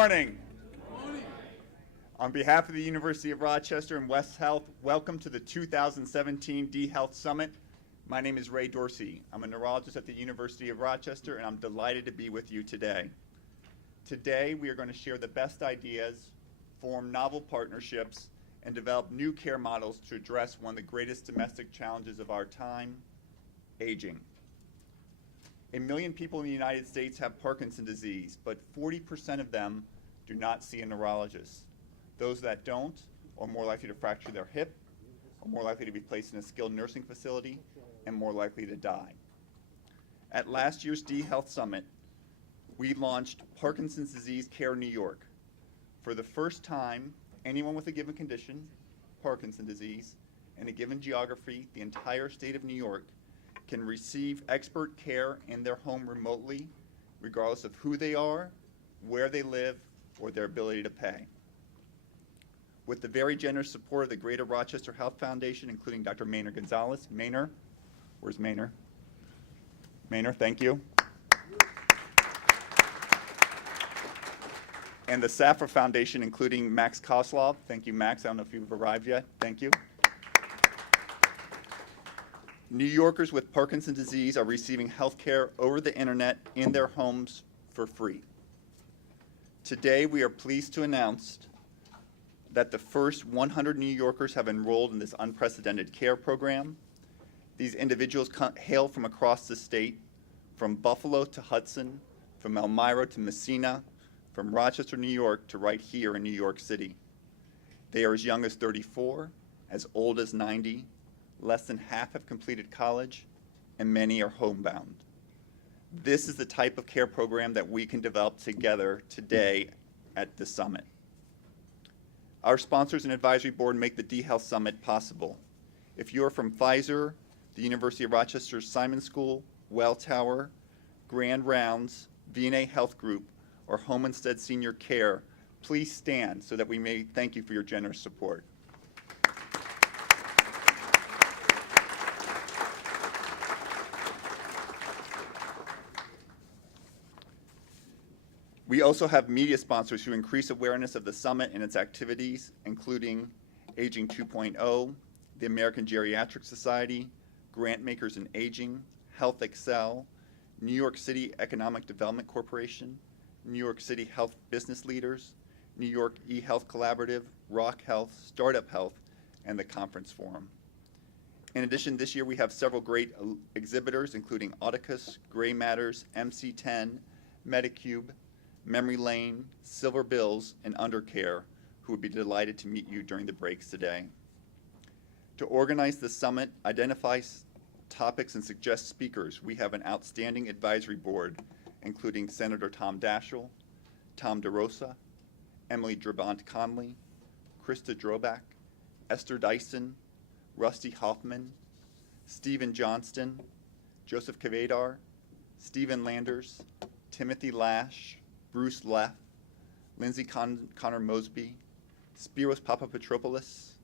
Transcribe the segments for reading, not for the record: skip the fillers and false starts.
morning. On behalf of the University of Rochester and West Health, welcome to the 2017 d.health Summit. My name is Ray Dorsey. I'm a neurologist at the University of Rochester, and I'm delighted to be with you today. Today, we are going to share the best ideas, form novel partnerships, and develop new care models to address one of the greatest domestic challenges of our time, aging. 1 million people in the United States have Parkinson's disease, but 40% of them do not see a neurologist. Those that don't are more likely to fracture their hip, are more likely to be placed in a skilled nursing facility, and more likely to die. At last year's d.health Summit, we launched Parkinson's Disease Care New York. For the first time, anyone with a given condition, Parkinson's disease, in a given geography, the entire state of New York, can receive expert care in their home remotely, regardless of who they are, where they live, or their ability to pay. With the very generous support of the Greater Rochester Health Foundation, including Dr. Maynard Gonzalez. Maynard, where's Maynard? Maynard, thank you. And the Safra Foundation, including Max Koslov. Thank you, Max. I don't know if you've arrived yet. Thank you. New Yorkers with Parkinson's disease are receiving health care over the internet in their homes for free. Today, we are pleased to announce that the first 100 New Yorkers have enrolled in this unprecedented care program. These individuals hail from across the state, from Buffalo to Hudson, from Elmira to Messina, from Rochester, New York to right here in New York City. They are as young as 34, as old as 90, less than half have completed college, and many are homebound. This is the type of care program that we can develop together today at the summit. Our sponsors and advisory board make the d.health Summit possible. If you're from Pfizer, the University of Rochester's Simon School, Welltower, Grand Rounds, V&A Health Group, or Home Instead Senior Care, please stand so that we may thank you for your generous support. We also have media sponsors who increase awareness of the summit and its activities, including Aging 2.0, the American Geriatric Society, Grantmakers in Aging, Health Excel, New York City Economic Development Corporation, New York City Health Business Leaders, New York eHealth Collaborative, Rock Health, Startup Health, and the Conference Forum. In addition, this year we have several great exhibitors, including Auticus, Gray Matters, MC10, Medicube, Memory Lane, Silver Bills, and Undercare, who would be delighted to meet you during the breaks today. To organize the summit, identify topics, and suggest speakers, we have an outstanding advisory board, including Senator Tom Daschle, Tom DeRosa, Emily Drabant-Conley, Krista Drobak, Esther Dyson, Rusty Hoffman, Stephen Johnston, Joseph Kavadar, Stephen Landers, Timothy Lash, Bruce Leff, Lindsay Connor Mosby, Spiros Papapatropoulos,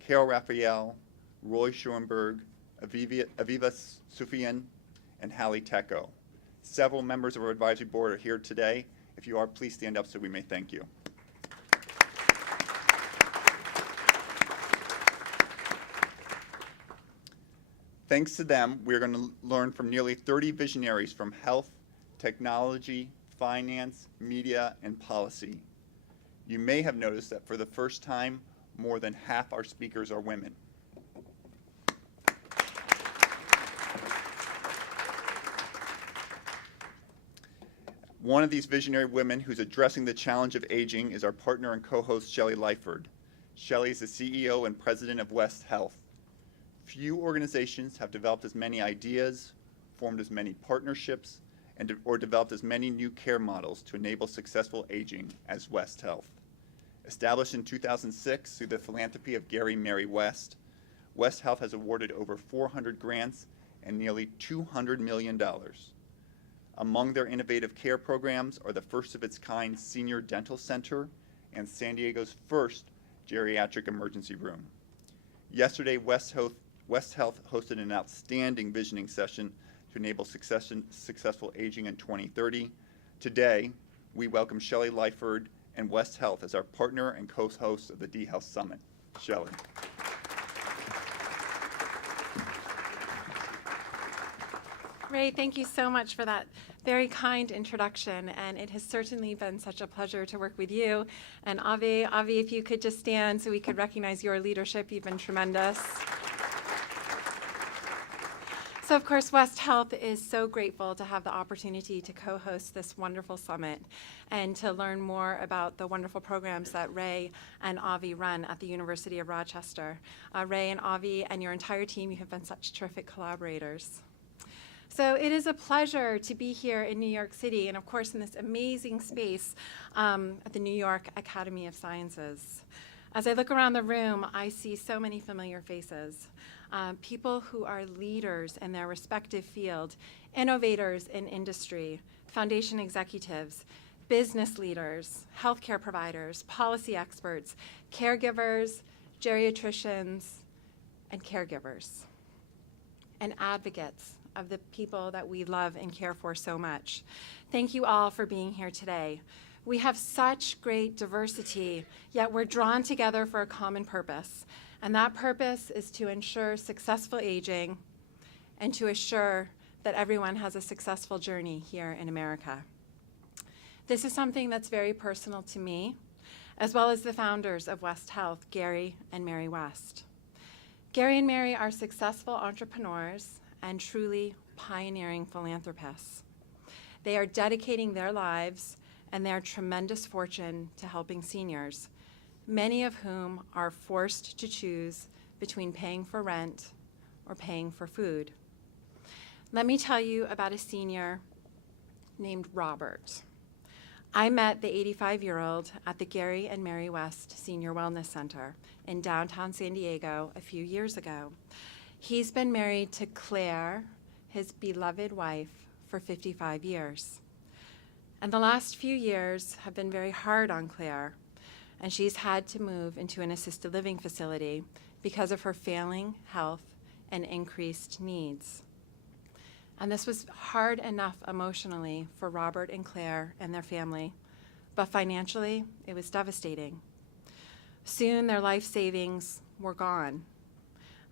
Carol Raphael, Roy Schoenberg, Aviva Sufian, and Hallie Tecco. Several members of our advisory board are here today. If you are, please stand up so we may thank you. Thanks to them, we're going to learn from nearly 30 visionaries from health, technology, finance, media, and policy. You may have noticed that for the first time, more than half our speakers are women. One of these visionary women who's addressing the challenge of aging is our partner and co-host, Shelley Lyford. Shelley is the CEO and president of West Health. Few organizations have developed as many ideas, formed as many partnerships, or developed as many new care models to enable successful aging as West Health. Established in 2006 through the philanthropy of Gary Mary West, West Health has awarded over 400 grants and nearly $200 million. Among their innovative care programs are the first of its kind Senior Dental Center and San Diego's first geriatric emergency room. Yesterday, West Health hosted an outstanding visioning session to enable successful aging in 2030. Today, we welcome Shelley, Lyford, and West Health as our partner and co-host of the d.health Summit. Shelley. Ray, thank you so much for that very kind introduction, and it has certainly been such a pleasure to work with you. And Avi, if you could just stand so we could recognize your leadership, you've been tremendous. So of course, West Health is so grateful to have the opportunity to co-host this wonderful summit and to learn more about the wonderful programs that Ray and Avi run at the University of Rochester. Ray and Avi and your entire team, you have been such terrific collaborators. So it is a pleasure to be here in New York City and of course in this amazing space at the New York Academy of Sciences. As I look around the room, I see so many familiar faces. People who are leaders in their respective field, innovators in industry, foundation executives, business leaders, healthcare providers, policy experts, caregivers, geriatricians, and caregivers, and advocates of the people that we love and care for so much. Thank you all for being here today. We have such great diversity, yet we're drawn together for a common purpose. And that purpose is to ensure successful aging and to assure that everyone has a successful journey here in America. This is something that's very personal to me, as well as the founders of West Health, Gary and Mary West. Gary and Mary are successful entrepreneurs and truly pioneering philanthropists. They are dedicating their lives and their tremendous fortune to helping seniors, many of whom are forced to choose between paying for rent or paying for food. Let me tell you about a senior named Robert. I met the 85-year-old at the Gary and Mary West Senior Wellness Center in downtown San Diego a few years ago. He's been married to Claire, his beloved wife, for 55 years. And the last few years have been very hard on Claire, and she's had to move into an assisted living facility because of her failing health and increased needs. And this was hard enough emotionally for Robert and Claire and their family, but financially, it was devastating. Soon their life savings were gone.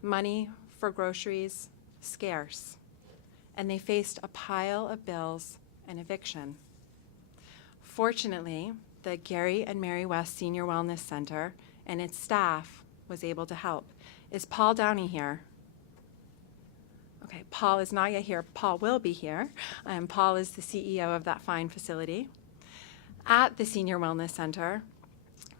Money for groceries scarce, and they faced a pile of bills and eviction. Fortunately, the Gary and Mary West Senior Wellness Center and its staff was able to help. Is Paul Downey here? Okay, Paul is not yet here. Paul will be here. Paul is the CEO of that fine facility. At the Senior Wellness Center,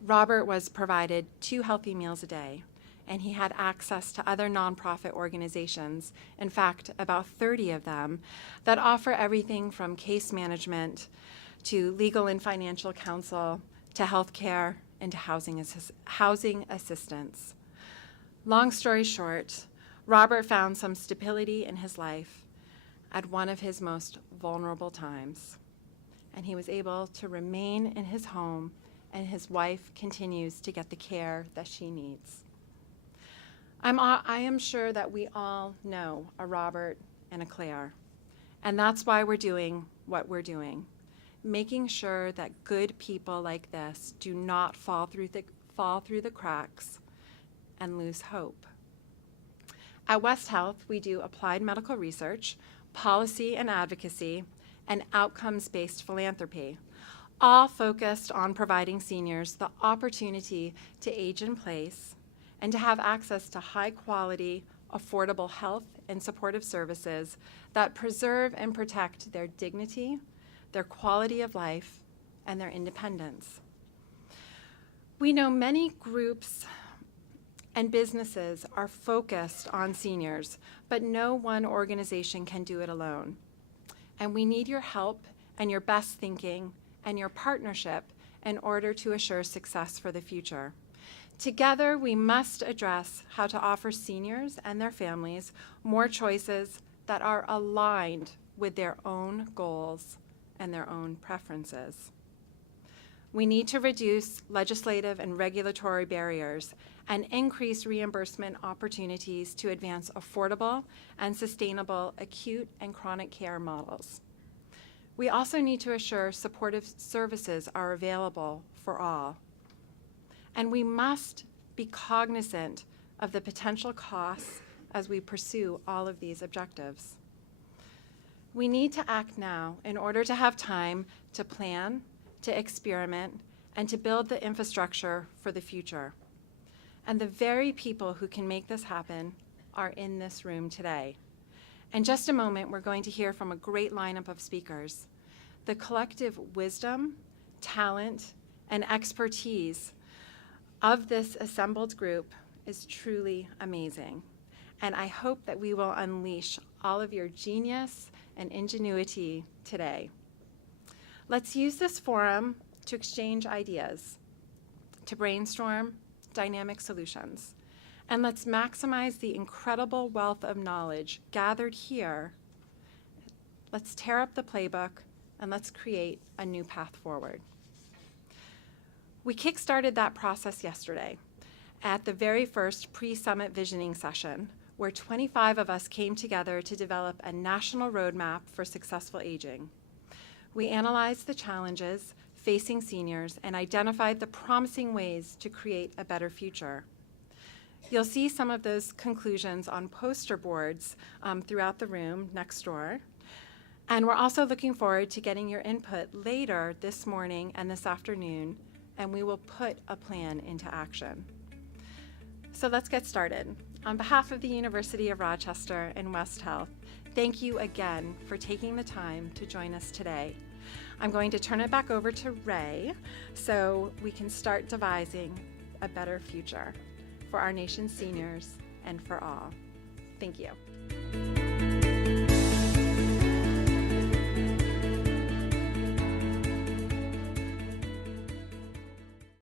Robert was provided 2 healthy meals a day, and he had access to other nonprofit organizations, in fact, about 30 of them, that offer everything from case management to legal and financial counsel to healthcare and to housing assistance. Long story short, Robert found some stability in his life at one of his most vulnerable times, and he was able to remain in his home, and his wife continues to get the care that she needs. I am sure that we all know a Robert and a Claire, and that's why we're doing what we're doing, making sure that good people like this do not fall through the cracks and lose hope. At West Health, we do applied medical research, policy and advocacy, and outcomes-based philanthropy, all focused on providing seniors the opportunity to age in place and to have access to high-quality, affordable health and supportive services that preserve and protect their dignity, their quality of life, and their independence. We know many groups and businesses are focused on seniors, but no one organization can do it alone. And we need your help and your best thinking and your partnership in order to assure success for the future. Together, we must address how to offer seniors and their families more choices that are aligned with their own goals and their own preferences. We need to reduce legislative and regulatory barriers and increase reimbursement opportunities to advance affordable and sustainable acute and chronic care models. We also need to assure supportive services are available for all. And we must be cognizant of the potential costs as we pursue all of these objectives. We need to act now in order to have time to plan, to experiment, and to build the infrastructure for the future. And the very people who can make this happen are in this room today. In just a moment, we're going to hear from a great lineup of speakers. The collective wisdom, talent, and expertise of this assembled group is truly amazing. And I hope that we will unleash all of your genius and ingenuity today. Let's use this forum to exchange ideas, to brainstorm dynamic solutions. And let's maximize the incredible wealth of knowledge gathered here. Let's tear up the playbook and let's create a new path forward. We kickstarted that process yesterday at the very first pre-summit visioning session, where 25 of us came together to develop a national roadmap for successful aging. We analyzed the challenges facing seniors and identified the promising ways to create a better future. You'll see some of those conclusions on poster boards throughout the room next door. And we're also looking forward to getting your input later this morning and this afternoon, and we will put a plan into action. So let's get started. On behalf of the University of Rochester and West Health, thank you again for taking the time to join us today. I'm going to turn it back over to Ray so we can start devising a better future for our nation's seniors and for all. Thank you.